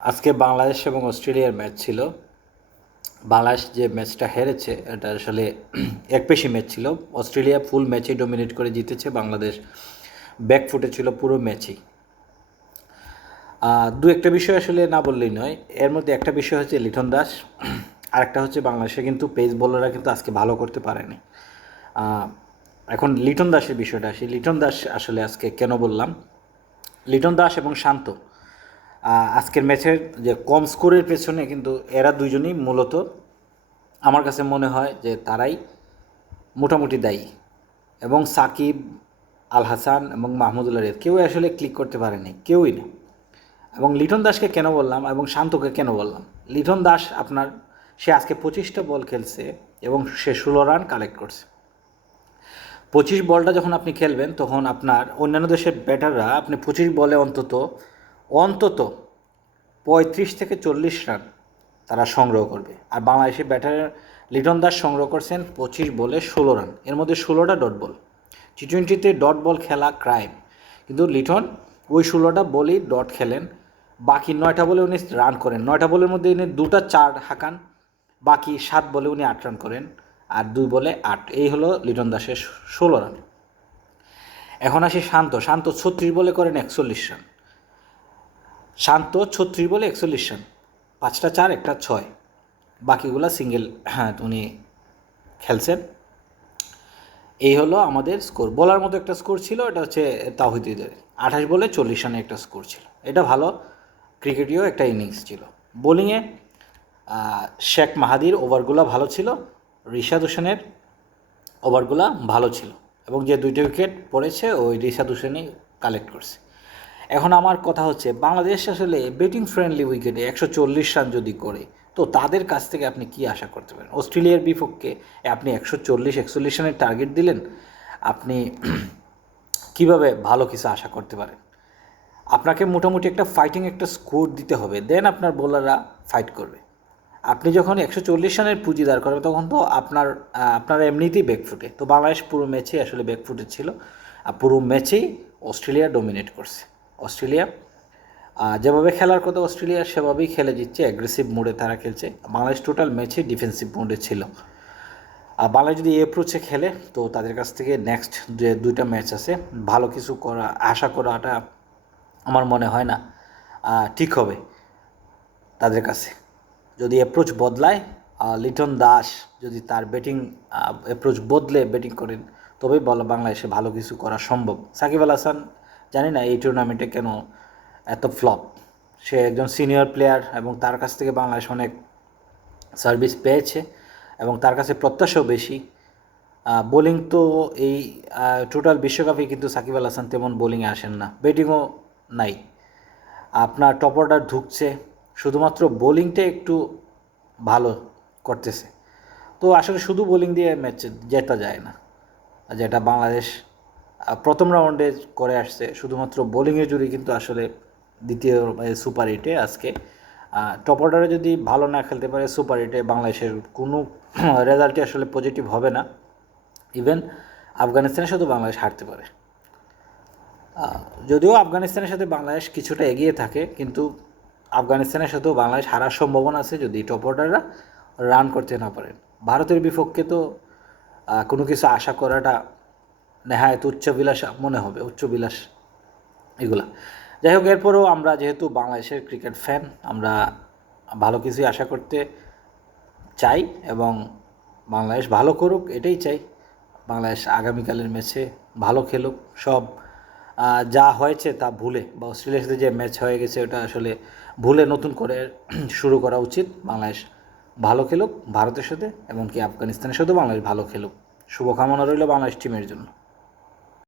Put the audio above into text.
আজকে বাংলাদেশ এবং অস্ট্রেলিয়ার ম্যাচ ছিল। বাংলাদেশ যে ম্যাচটা হেরেছে এটা আসলে একপেশি ম্যাচ ছিল। অস্ট্রেলিয়া ফুল ম্যাচে ডমিনেট করে জিতেছে, বাংলাদেশ ব্যাকফুটে ছিল পুরো ম্যাচেই। দু একটা বিষয় আসলে না বললেই নয়। এর মধ্যে একটা বিষয় হচ্ছে লিটন দাস, আরেকটা হচ্ছে বাংলাদেশে কিন্তু পেস বোলাররা কিন্তু আজকে ভালো করতে পারেনি। এখন লিটন দাসের বিষয়টা আসি। লিটন দাস আসলে আজকে কেন বললাম, লিটন দাস এবং শান্ত আজকের ম্যাচের যে কম স্কোরের পেছনে কিন্তু এরা দুজনই মূলত আমার কাছে মনে হয় যে তারাই মোটামুটি দায়ী। এবং সাকিব, আল হাসান এবং মাহমুদুল্লাহ রিয়াদ কেউ আসলে ক্লিক করতে পারেনি, কেউই না। এবং লিটন দাসকে কেন বললাম এবং শান্তকে কেন বললাম, লিটন দাস সে আজকে 25টা বল খেলছে এবং সে 16 রান কালেক্ট করছে। 25 বলটা যখন আপনি খেলবেন তখন আপনার অন্যান্য দেশের ব্যাটাররা আপনি 25 বলে অন্তত অন্তত 35 থেকে 40 রান তারা সংগ্রহ করবে। আর বাংলাদেশের ব্যাটার লিটন দাস সংগ্রহ করছেন 25 বলে 16 রান, এর মধ্যে 16টা ডট বল। টি-20তে ডট বল খেলা ক্রাইম, কিন্তু লিটন ওই 16টা বলই ডট খেলেন। বাকি 9টা বলে উনি রান করেন। 9টা বলের মধ্যে উনি 2টা 4 হাঁকান, বাকি 7 বলে উনি 8 রান করেন, আর 2 বলে 8। এই হলো লিটন দাসের 16 রান। এখন আসি শান্ত। 36 বলে করেন 41 রান। শান্ত 36 বলে 41 রান, 5টা 4 একটা 6, বাকিগুলা সিঙ্গেল উনি খেলছেন। এই হলো আমাদের স্কোর। বলার মতো একটা স্কোর ছিল, এটা হচ্ছে তাওহিদ হৃদয়ের 28 বলে 40 রানের একটা স্কোর ছিল। এটা ভালো ক্রিকেটীয় একটা ইনিংস ছিল। বোলিংয়ে শেখ মাহাদির ওভারগুলো ভালো ছিল, রিশাদ হোসেনের ওভারগুলো ভালো ছিল, এবং যে 2টা উইকেট পড়েছে ওই রিশাদ হোসেনই কালেক্ট করছে। এখন আমার কথা হচ্ছে, বাংলাদেশ আসলে ব্যাটিং ফ্রেন্ডলি উইকেটে 140 রান যদি করে তো তাদের কাছ থেকে আপনি কি আশা করতে পারেন? অস্ট্রেলিয়ার বিপক্ষে আপনি 140-41 রানের টার্গেট দিলেন, আপনি কিভাবে ভালো কিছু আশা করতে পারেন? আপনাকে মোটামুটি একটা ফাইটিং একটা স্কোর দিতে হবে, দেন আপনার বোলাররা ফাইট করবে। আপনি যখন 140 রানের পুঁজি দাঁড় করবেন তখন তো আপনার এমনিতেই ব্যাকফুটে। তো বাংলাদেশ পুরো ম্যাচেই আসলে ব্যাকফুটে ছিল, আর পুরো ম্যাচেই অস্ট্রেলিয়া ডমিনেট করছে। অস্ট্রেলিয়া যেভাবে খেলার কথা অস্ট্রেলিয়া সেভাবেই খেলে দিচ্ছে, অ্যাগ্রেসিভ মোডে তারা খেলছে। বাংলাদেশ টোটাল ম্যাচে ডিফেন্সিভ মোডে ছিল। আর বাংলাদেশ যদি এই অ্যাপ্রোচে খেলে তো তাদের কাছ থেকে নেক্সট যে 2টা ম্যাচ আছে ভালো কিছু আশা করাটা আমার মনে হয় না ঠিক হবে তাদের কাছে। যদি অ্যাপ্রোচ বদলায়, লিটন দাস যদি তার ব্যাটিং অ্যাপ্রোচ বদলে ব্যাটিং করেন তবেই বাংলাদেশে ভালো কিছু করা সম্ভব। সাকিব আল হাসান জানি না এই টুর্নামেন্টে কেন এত ফ্লপ। সে একজন সিনিয়র প্লেয়ার এবং তার কাছ থেকে বাংলাদেশ অনেক সার্ভিস পেয়েছে এবং তার কাছে প্রত্যাশাও বেশি। বোলিং তো এই টোটাল বিশ্বকাপে কিন্তু সাকিব আল হাসান তেমন বোলিংয়ে আসেন না, ব্যাটিংও নাই। আপনার টপ অর্ডার ঢুকছে, শুধুমাত্র বোলিংটা একটু ভালো করতেছে। তো আসলে শুধু বোলিং দিয়ে ম্যাচ জেতা যায় না, যেটা বাংলাদেশ প্রথম রাউন্ডে করে আসছে। শুধুমাত্র বোলিংয়ের জুড়ে কিন্তু আসলে দ্বিতীয় সুপার এইটে আজকে টপ অর্ডারে যদি ভালো না খেলতে পারে সুপার এইটে বাংলাদেশের কোনো রেজাল্টই আসলে পজিটিভ হবে না। ইভেন আফগানিস্তানের সাথেও বাংলাদেশ হারতে পারে। যদিও আফগানিস্তানের সাথে বাংলাদেশ কিছুটা এগিয়ে থাকে, কিন্তু আফগানিস্তানের সাথেও বাংলাদেশ হারার সম্ভাবনা আছে যদি টপ অর্ডাররা রান করতে না পারেন। ভারতের বিপক্ষে তো কোনো কিছু আশা করাটা নেহায়ত উচ্চবিলাস মনে হবে, উচ্চবিলাস এগুলা। যাই হোক, এরপরেও আমরা যেহেতু বাংলাদেশের ক্রিকেট ফ্যান, আমরা ভালো কিছুই আশা করতে চাই এবং বাংলাদেশ ভালো করুক এটাই চাই। বাংলাদেশ আগামীকালের ম্যাচে ভালো খেলুক, সব যা হয়েছে তা ভুলে, বা অস্ট্রেলিয়ার সাথে যে ম্যাচ হয়ে গেছে ওটা আসলে ভুলে নতুন করে শুরু করা উচিত। বাংলাদেশ ভালো খেলুক ভারতের সাথে, এমনকি আফগানিস্তানের সাথেও বাংলাদেশ ভালো খেলুক। শুভকামনা রইল বাংলাদেশ টিমের জন্য।